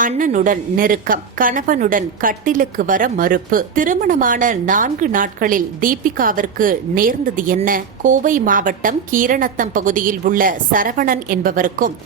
அண்ணனுடன் நெருக்கம் கணவனுடன் கட்டிலுக்கு வர மறுப்பு. திருமணமான நான்கு நாட்களில் தீபிகாவிற்கு நேர்ந்தது என்ன? கோவை மாவட்டம் கீரணத்தம் பகுதியில் உள்ள சரவணன் என்பவருக்கும்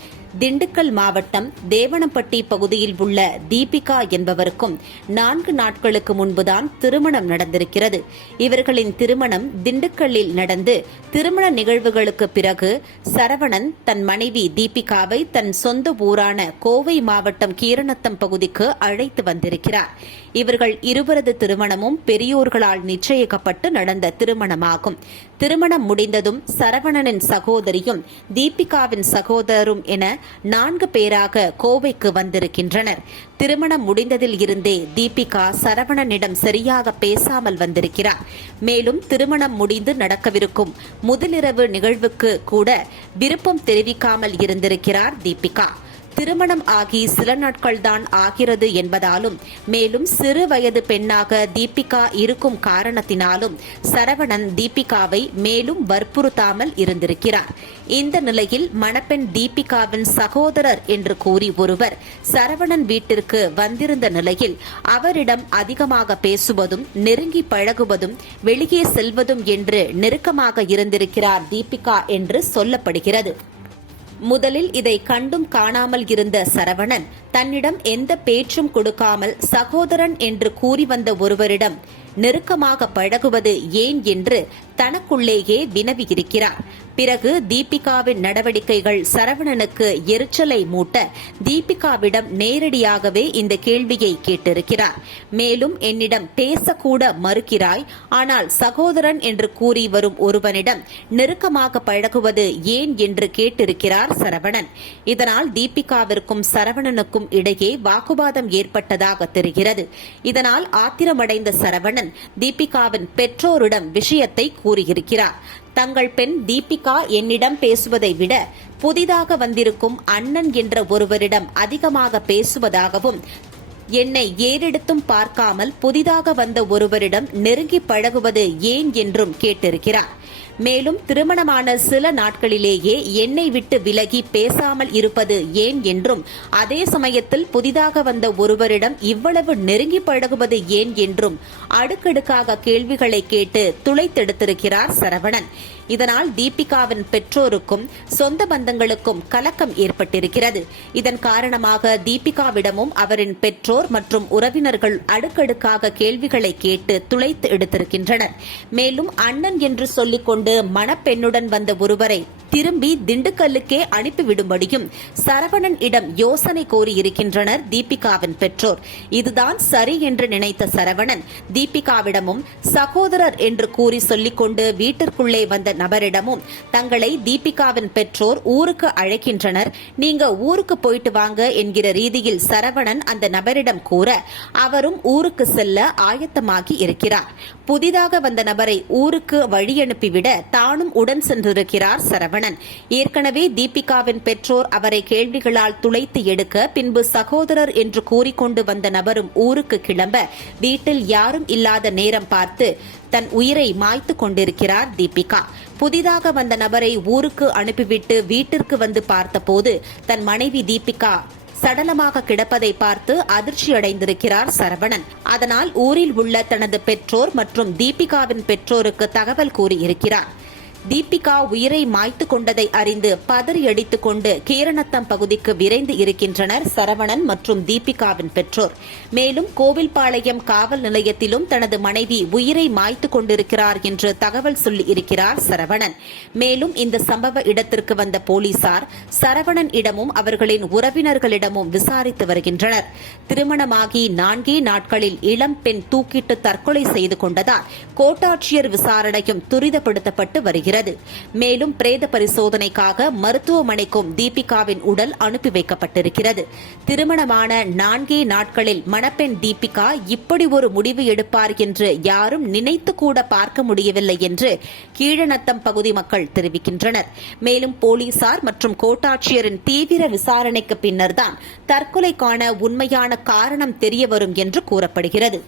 திண்டுக்கல் மாவட்டம் தேவனப்பட்டி பகுதியில் உள்ள தீபிகா என்பவருக்கும் நான்கு நாட்களுக்கு முன்புதான் திருமணம் நடந்திருக்கிறது. இவர்களின் திருமணம் திண்டுக்கல்லில் நடந்து திருமண நிகழ்வுகளுக்கு பிறகு சரவணன் தன் மனைவி தீபிகாவை தன் சொந்த ஊரான கோவை மாவட்டம் கீரணத்தம் பகுதிக்கு அழைத்து வந்திருக்கிறார். இவர்கள் இருவரது திருமணமும் பெரியோர்களால் நிச்சயிக்கப்பட்டு நடந்த திருமணமாகும். திருமணம் முடிந்ததும் சரவணனின் சகோதரியும் தீபிகாவின் சகோதரரும் என நான்கு பேராக கோவைக்கு வந்திருக்கின்றனர். திருமணம் முடிந்ததில் இருந்தே தீபிகா சரவணனிடம் சரியாக பேசாமல் வந்திருக்கிறார். மேலும் திருமணம் முடிந்து நடக்கவிருக்கும் முதலிரவு நிகழ்வுக்கு கூட விருப்பம் தெரிவிக்காமல் இருந்திருக்கிறார் தீபிகா. திருமணம் ஆகி சில நாட்கள் தான் ஆகிறது என்பதாலும் மேலும் சிறு வயது பெண்ணாக தீபிகா இருக்கும் காரணத்தினாலும் சரவணன் தீபிகாவை மேலும் வற்புறுத்தாமல் இருந்திருக்கிறார். இந்த நிலையில் மணப்பெண் தீபிகாவின் சகோதரர் என்று கூறி ஒருவர் சரவணன் வீட்டிற்கு வந்திருந்த நிலையில் அவரிடம் அதிகமாக பேசுவதும் நெருங்கி பழகுவதும் வெளியே செல்வதும் என்று நெருக்கமாக இருந்திருக்கிறார் தீபிகா என்று சொல்லப்படுகிறது. முதலில் இதை கண்டும் காணாமல் இருந்த சரவணன் தன்னிடம் எந்த பேச்சும் கொடுக்காமல் சகோதரன் என்று கூறி வந்த ஒருவரிடம் நெருக்கமாக பழகுவது ஏன் என்று தனக்குள்ளேயே வினவியிருக்கிறார். பிறகு தீபிகாவின் நடவடிக்கைகள் சரவணனுக்கு எரிச்சலை மூட்ட தீபிகாவிடம் நேரடியாகவே இந்த கேள்வியை கேட்டிருக்கிறார். மேலும் என்னிடம் பேசக்கூட மறுக்கிறாய் ஆனால் சகோதரன் என்று கூறி வரும் ஒருவனிடம் நெருக்கமாக பழகுவது ஏன் என்று கேட்டிருக்கிறார் சரவணன். இதனால் தீபிகாவிற்கும் சரவணனுக்கும் இடையே வாக்குவாதம் ஏற்பட்டதாக தெரிகிறது. இதனால் ஆத்திரமடைந்த சரவணன் தீபிகாவின் பெற்றோரிடம் விஷயத்தை கூறியிருக்கிறார். தங்கள் பெண் தீபிகா என்னிடம் பேசுவதை விட புதிதாக வந்திருக்கும் அண்ணன் என்ற ஒருவரிடம் அதிகமாக பேசுவதாகவும் என்னை ஏறெடுத்தும் பார்க்காமல் புதிதாக வந்த ஒருவரிடம் நெருங்கி பழகுவது ஏன் என்றும் கேட்டிருக்கிறார். மேலும் திருமணமான சில நாட்களிலேயே என்னை விட்டு விலகி பேசாமல் இருப்பது ஏன் என்றும் அதே சமயத்தில் புதிதாக வந்த ஒருவரிடம் இவ்வளவு நெருங்கி பழகுவது ஏன் என்றும் அடுக்கடுக்காக கேள்விகளை கேட்டு துளைத்தெடுத்திருக்கிறார் சரவணன். இதனால் தீபிகாவின் பெற்றோருக்கும் சொந்த பந்தங்களுக்கும் கலக்கம் ஏற்பட்டிருக்கிறது. இதன் காரணமாக தீபிகாவிடமும் அவரின் பெற்றோர் மற்றும் உறவினர்கள் அடுக்கடுக்காக கேள்விகளை கேட்டு துளைத்து எடுத்திருக்கின்றனர். மேலும் அண்ணன் என்று சொல்லிக்கொண்டு மணப்பெண்ணுடன் வந்த ஒருவரை திரும்பி திண்டுக்கல்லுக்கே அனுப்பிவிடும்படியும் சரவணன் இடம் யோசனை கோரியிருக்கின்றனர் தீபிகாவின் பெற்றோர். இதுதான் சரி என்று நினைத்த சரவணன் தீபிகாவிடமும் சகோதரர் என்று கூறி சொல்லிக்கொண்டு வீட்டிற்குள்ளே வந்த நபரிடமும் தங்களை தீபிகாவின் பெற்றோர் ஊருக்கு அழைக்கின்றனர். நீங்க ஊருக்கு போயிட்டு வாங்க என்கிற ரீதியில் சரவணன் அந்த நபரிடம் கூற அவரும் ஊருக்கு செல்ல ஆயத்தமாகி இருக்கிறார். புதிதாக வந்த நபரை ஊருக்கு வழி அனுப்பிவிட தானும் உடன் சென்றிருக்கிறார் சரவணன். ஏற்கனவே தீபிகாவின் பெற்றோர் அவரை கேள்விகளால் துளைத்து எடுக்க பின்பு சகோதரர் என்று கூறிக்கொண்டு வந்த நபரும் ஊருக்கு கிளம்ப வீட்டில் யாரும் இல்லாத நேரம் பார்த்து தன் உயிரை மாய்த்து கொண்டிருக்கிறார் தீபிகா. புதிதாக வந்த நபரை ஊருக்கு அனுப்பிவிட்டு வீட்டிற்கு வந்து பார்த்தபோது தன் மனைவி தீபிகா சடலமாக கிடப்பதை பார்த்து அதிர்ச்சியடைந்திருக்கிறார் சரவணன். அதனால் ஊரில் உள்ள தனது பெற்றோர் மற்றும் தீபிகாவின் பெற்றோருக்கு தகவல் கூறியிருக்கிறார். தீபிகா உயிரை மாய்த்து கொண்டதை அறிந்து பதறியடித்துக் கொண்டு கீரணத்தம் பகுதிக்கு விரைந்து இருக்கின்றனர் சரவணன் மற்றும் தீபிகாவின் பெற்றோர். மேலும் கோவில்பாளையம் காவல் நிலையத்திலும் தனது மனைவி உயிரை மாய்த்து கொண்டிருக்கிறார் என்று தகவல் சொல்லி இருக்கிறார் சரவணன். மேலும் இந்த சம்பவ இடத்திற்கு வந்த போலீசார் சரவணன் இடமும் அவர்களின் உறவினர்களிடமும் விசாரித்து வருகின்றனர். திருமணமாகி நான்கே நாட்களில் இளம் பெண் தூக்கிட்டு தற்கொலை செய்து கொண்டதால் கோட்டாட்சியர் விசாரணையும் துரிதப்படுத்தப்பட்டு வருகிறது. வருகிறது மேலும் பிரேத பரிசோதனைக்காக மருத்துவமனைக்கும் தீபிகாவின் உடல் அனுப்பி வைக்கப்பட்டிருக்கிறது. திருமணமான நான்கே நாட்களில் மணப்பெண் தீபிகா இப்படி ஒரு முடிவு எடுப்பார் என்று யாரும் நினைத்து கூட பார்க்க முடியவில்லை என்று கீழநத்தம் பகுதி மக்கள் தெரிவிக்கின்றனர். மேலும் போலீசார் மற்றும் கோட்டாட்சியரின் தீவிர விசாரணைக்கு பின்னர்தான் தற்கொலைக்கான உண்மையான காரணம் தெரியவரும் என்று கூறப்படுகிறது.